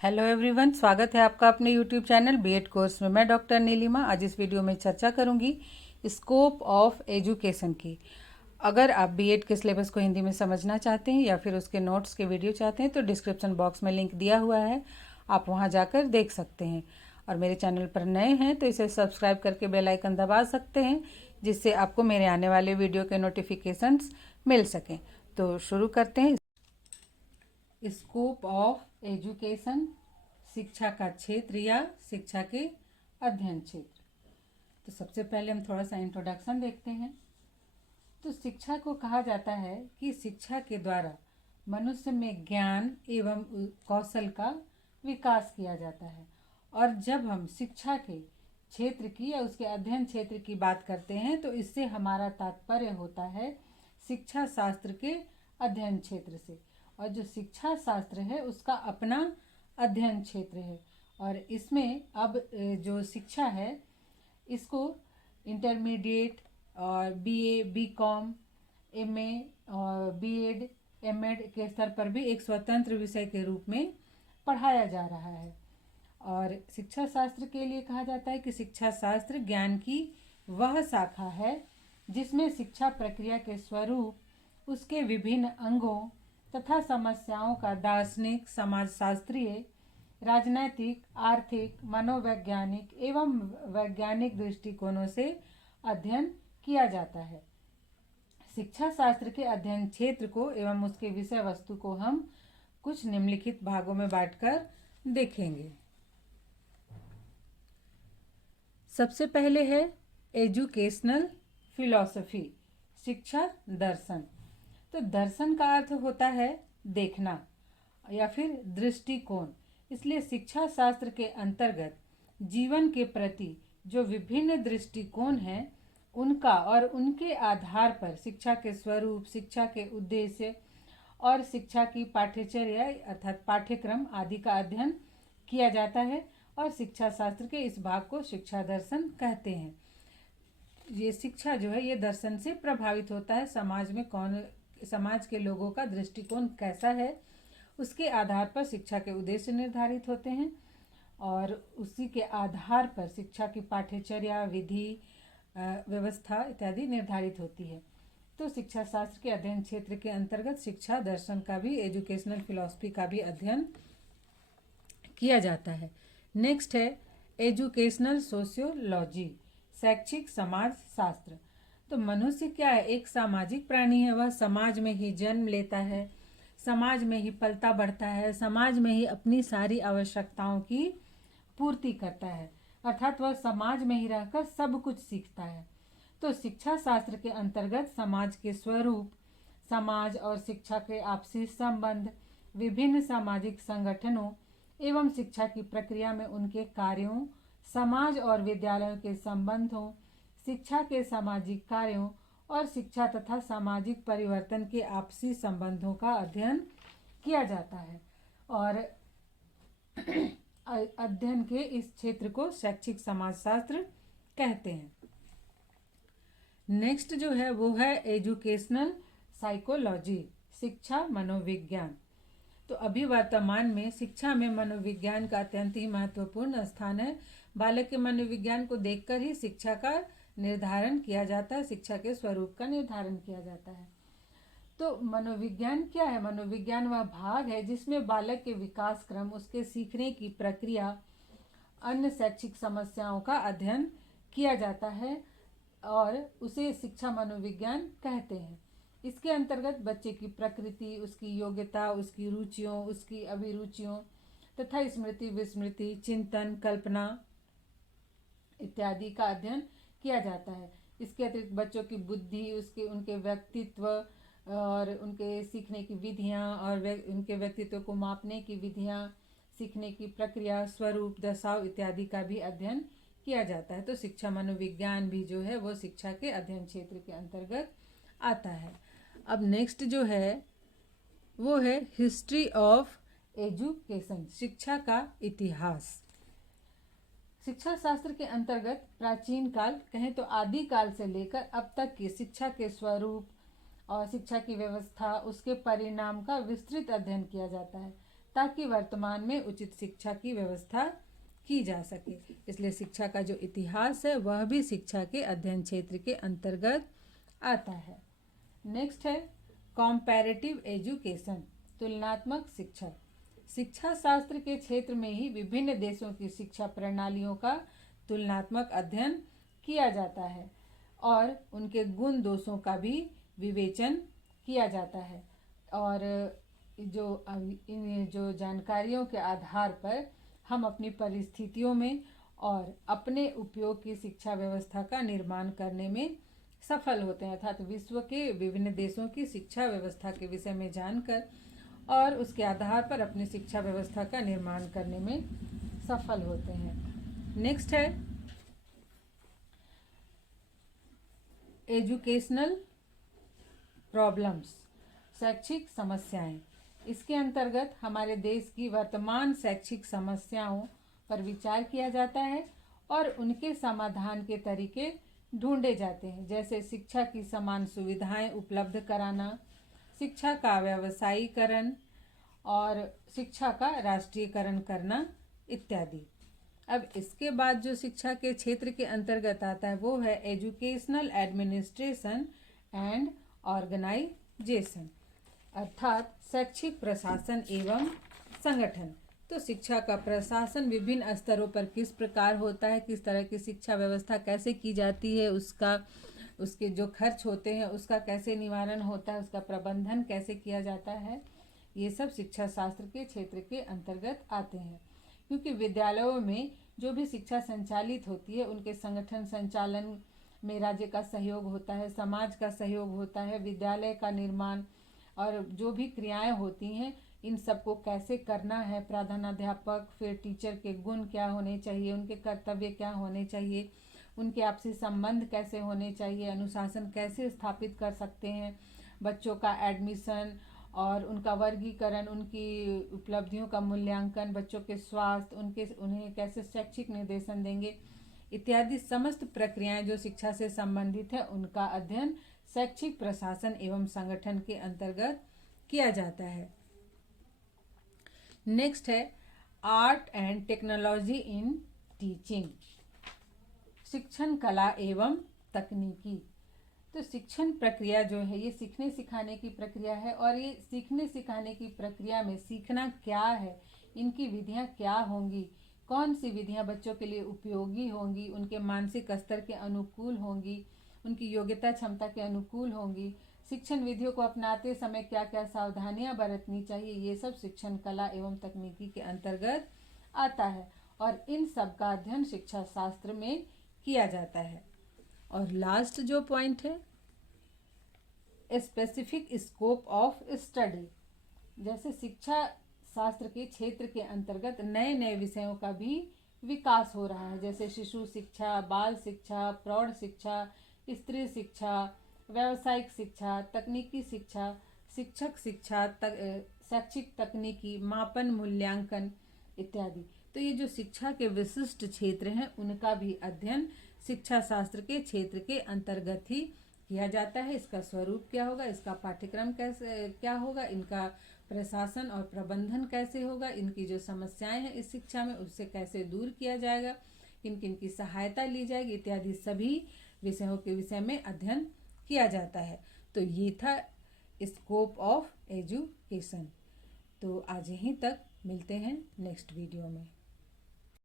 Hello everyone, स्वागत है आपका अपने यूट्यूब चैनल बीएड कोर्स में। मैं डॉक्टर नीलिमा आज इस वीडियो में चर्चा करूंगी स्कोप ऑफ एजुकेशन की। अगर आप बीएड के सिलेबस को हिंदी में समझना चाहते हैं या फिर उसके नोट्स के वीडियो चाहते हैं तो डिस्क्रिप्शन बॉक्स में लिंक दिया हुआ है, आप वहां जाकर देख सकते हैं। और मेरे चैनल पर नए हैं तो इसे सब्सक्राइब करके बेल आइकन दबा सकते हैं, जिससे आपको मेरे आने वाले वीडियो के नोटिफिकेशंस मिल सकें। तो शुरू करते हैं। स्कोप ऑफ एजुकेशन, शिक्षा का क्षेत्र या शिक्षा के अध्ययन क्षेत्र। तो सबसे पहले हम थोड़ा सा इंट्रोडक्शन देखते हैं। तो शिक्षा को कहा जाता है कि शिक्षा के द्वारा मनुष्य में ज्ञान एवं कौशल का विकास किया जाता है। और जब हम शिक्षा के क्षेत्र की या उसके अध्ययन क्षेत्र की बात करते हैं तो इससे हमारा तात्पर्य होता है शिक्षा शास्त्र के अध्ययन क्षेत्र से। और जो शिक्षा शास्त्र है उसका अपना अध्ययन क्षेत्र है। और इसमें अब जो शिक्षा है इसको इंटरमीडिएट और बीए, बीकॉम, एमए और बीएड, एमएड के स्तर पर भी एक स्वतंत्र विषय के रूप में पढ़ाया जा रहा है। और शिक्षा शास्त्र के लिए कहा जाता है कि शिक्षा शास्त्र ज्ञान की वह शाखा है जिसमें शिक्षा प्रक्रिया के स्वरूप, उसके विभिन्न अंगों तथा समस्याओं का दार्शनिक, समाजशास्त्रीय, राजनैतिक, आर्थिक, मनोवैज्ञानिक एवं वैज्ञानिक दृष्टिकोणों से अध्ययन किया जाता है। शिक्षा शास्त्र के अध्ययन क्षेत्र को एवं उसके विषय वस्तु को हम कुछ निम्नलिखित भागों में बांटकर देखेंगे। सबसे पहले है एजुकेशनल फिलॉसफी, शिक्षा दर्शन। तो दर्शन का अर्थ होता है देखना या फिर दृष्टिकोण। इसलिए शिक्षा शास्त्र के अंतर्गत जीवन के प्रति जो विभिन्न दृष्टिकोण हैं उनका और उनके आधार पर शिक्षा के स्वरूप, शिक्षा के उद्देश्य और शिक्षा की पाठ्यचर्या अर्थात पाठ्यक्रम आदि का अध्ययन किया जाता है। और शिक्षा शास्त्र के इस भाग को शिक्षा दर्शन कहते हैं। ये शिक्षा जो है ये दर्शन से प्रभावित होता है। समाज के लोगों का दृष्टिकोण कैसा है उसके आधार पर शिक्षा के उद्देश्य निर्धारित होते हैं और उसी के आधार पर शिक्षा की पाठ्यचर्या, विधि, व्यवस्था इत्यादि निर्धारित होती है। तो शिक्षा शास्त्र के अध्ययन क्षेत्र के अंतर्गत शिक्षा दर्शन का भी, एजुकेशनल फिलॉसफी का भी अध्ययन किया जाता है। नेक्स्ट है एजुकेशनल सोशियोलॉजी, शैक्षिक समाज शास्त्र। तो मनुष्य क्या है, एक सामाजिक प्राणी है। वह समाज में ही जन्म लेता है, समाज में ही पलता बढ़ता है, समाज में ही अपनी सारी आवश्यकताओं की पूर्ति करता है, अर्थात वह समाज में ही रहकर सब कुछ सीखता है। तो शिक्षा शास्त्र के अंतर्गत समाज के स्वरूप, समाज और शिक्षा के आपसी संबंध, विभिन्न सामाजिक संगठनों एवं शिक्षा की प्रक्रिया में उनके कार्यों, समाज और विद्यालयों के संबंधों, शिक्षा के सामाजिक कार्यों और शिक्षा तथा सामाजिक परिवर्तन के आपसी संबंधों का अध्ययन किया जाता है। और अध्ययन के इस क्षेत्र को शैक्षिक समाजशास्त्र कहते हैं। नेक्स्ट जो है वो है एजुकेशनल साइकोलॉजी, शिक्षा मनोविज्ञान। तो अभी वर्तमान में शिक्षा में मनोविज्ञान का अत्यंत ही महत्वपूर्ण स्थान है। बालक के मनोविज्ञान को देखकर ही शिक्षा का निर्धारण किया जाता है, शिक्षा के स्वरूप का निर्धारण किया जाता है। तो मनोविज्ञान क्या है? मनोविज्ञान वह भाग है जिसमें बालक के विकास क्रम, उसके सीखने की प्रक्रिया, अन्य शैक्षिक समस्याओं का अध्ययन किया जाता है और उसे शिक्षा मनोविज्ञान कहते हैं। इसके अंतर्गत बच्चे की प्रकृति, उसकी योग्यता, उसकी रुचियों, उसकी अभिरुचियों तथा स्मृति, विस्मृति, चिंतन, कल्पना इत्यादि का अध्ययन किया जाता है। इसके अतिरिक्त बच्चों की बुद्धि, उनके व्यक्तित्व और उनके सीखने की विधियां और उनके व्यक्तित्व को मापने की विधियां, सीखने की प्रक्रिया, स्वरूप, दशाओं इत्यादि का भी अध्ययन किया जाता है। तो शिक्षा मनोविज्ञान भी जो है वो शिक्षा के अध्ययन क्षेत्र के अंतर्गत आता है। अब नेक्स्ट जो है वो है हिस्ट्री ऑफ एजुकेशन, शिक्षा का इतिहास। शिक्षा शास्त्र के अंतर्गत प्राचीन काल, कहें तो आदि काल से लेकर अब तक की शिक्षा के स्वरूप और शिक्षा की व्यवस्था, उसके परिणाम का विस्तृत अध्ययन किया जाता है। ताकि वर्तमान में उचित शिक्षा की व्यवस्था की जा सके। इसलिए शिक्षा का जो इतिहास है वह भी शिक्षा के अध्ययन क्षेत्र के अंतर्गत आता है। नेक्स्ट है कॉम्पैरेटिव एजुकेशन, तुलनात्मक शिक्षा। शिक्षा शास्त्र के क्षेत्र में ही विभिन्न देशों की शिक्षा प्रणालियों का तुलनात्मक अध्ययन किया जाता है और उनके गुण दोषों का भी विवेचन किया जाता है, और इन जो जानकारियों के आधार पर हम अपनी परिस्थितियों में और अपने उपयोग की शिक्षा व्यवस्था का निर्माण करने में सफल होते हैं, अर्थात विश्व के विभिन्न देशों की शिक्षा व्यवस्था के विषय में जानकर और उसके आधार पर अपनी शिक्षा व्यवस्था का निर्माण करने में सफल होते हैं। नेक्स्ट है एजुकेशनल प्रॉब्लम्स, शैक्षिक समस्याएं। इसके अंतर्गत हमारे देश की वर्तमान शैक्षिक समस्याओं पर विचार किया जाता है और उनके समाधान के तरीके ढूंढे जाते हैं, जैसे शिक्षा की समान सुविधाएं उपलब्ध कराना, शिक्षा का व्यावसायीकरण और शिक्षा का राष्ट्रीयकरण करना इत्यादि। अब इसके बाद जो शिक्षा के क्षेत्र के अंतर्गत आता है वो है एजुकेशनल एडमिनिस्ट्रेशन एंड ऑर्गेनाइजेशन, अर्थात शैक्षिक प्रशासन एवं संगठन। तो शिक्षा का प्रशासन विभिन्न स्तरों पर किस प्रकार होता है, किस तरह की शिक्षा व्यवस्था कैसे की जाती है, उसके जो खर्च होते हैं उसका कैसे निवारण होता है, उसका प्रबंधन कैसे किया जाता है, ये सब शिक्षा शास्त्र के क्षेत्र के अंतर्गत आते हैं। क्योंकि विद्यालयों में जो भी शिक्षा संचालित होती है उनके संगठन संचालन में राज्य का सहयोग होता है, समाज का सहयोग होता है, विद्यालय का निर्माण और जो भी क्रियाएं होती हैं इन सबको कैसे करना है, प्रधानाध्यापक, फिर टीचर के गुण क्या होने चाहिए, उनके कर्तव्य क्या होने चाहिए, उनके आपसी संबंध कैसे होने चाहिए, अनुशासन कैसे स्थापित कर सकते हैं, बच्चों का एडमिशन और उनका वर्गीकरण, उनकी उपलब्धियों का मूल्यांकन, बच्चों के स्वास्थ्य, उन्हें कैसे शैक्षिक निर्देशन देंगे इत्यादि समस्त प्रक्रियाएं जो शिक्षा से संबंधित है उनका अध्ययन शैक्षिक प्रशासन एवं संगठन के अंतर्गत किया जाता है। नेक्स्ट है art and technology in teaching, शिक्षण कला एवं तकनीकी। तो शिक्षण प्रक्रिया जो है ये सीखने सिखाने की प्रक्रिया है और ये सीखने सिखाने की प्रक्रिया में सीखना क्या है, इनकी विधियां क्या होंगी, कौन सी विधियां बच्चों के लिए उपयोगी होंगी, उनके मानसिक स्तर के अनुकूल होंगी, उनकी योग्यता क्षमता के अनुकूल होंगी, शिक्षण विधियों को अपनाते समय क्या क्या सावधानियां बरतनी चाहिए, ये सब शिक्षण कला एवं तकनीकी के अंतर्गत आता है और इन सब का अध्ययन शिक्षा शास्त्र में किया जाता है। और लास्ट जो पॉइंट है स्पेसिफिक स्कोप ऑफ स्टडी, जैसे शिक्षा शास्त्र के क्षेत्र के अंतर्गत नए नए विषयों का भी विकास हो रहा है, जैसे शिशु शिक्षा, बाल शिक्षा, प्रौढ़ शिक्षा, स्त्री शिक्षा, व्यावसायिक शिक्षा, तकनीकी शिक्षा, शिक्षक शिक्षा, शैक्षिक तकनीकी, मापन मूल्यांकन इत्यादि। तो ये जो शिक्षा के विशिष्ट क्षेत्र हैं उनका भी अध्ययन शिक्षा शास्त्र के क्षेत्र के अंतर्गत ही किया जाता है। इसका स्वरूप क्या होगा, इसका पाठ्यक्रम कैसे क्या होगा, इनका प्रशासन और प्रबंधन कैसे होगा, इनकी जो समस्याएं हैं इस शिक्षा में उससे कैसे दूर किया जाएगा, किन किन की सहायता ली जाएगी इत्यादि सभी विषयों के विषय में अध्ययन किया जाता है। तो ये था स्कोप ऑफ एजुकेशन। तो आज यहीं तक, मिलते हैं नेक्स्ट वीडियो में।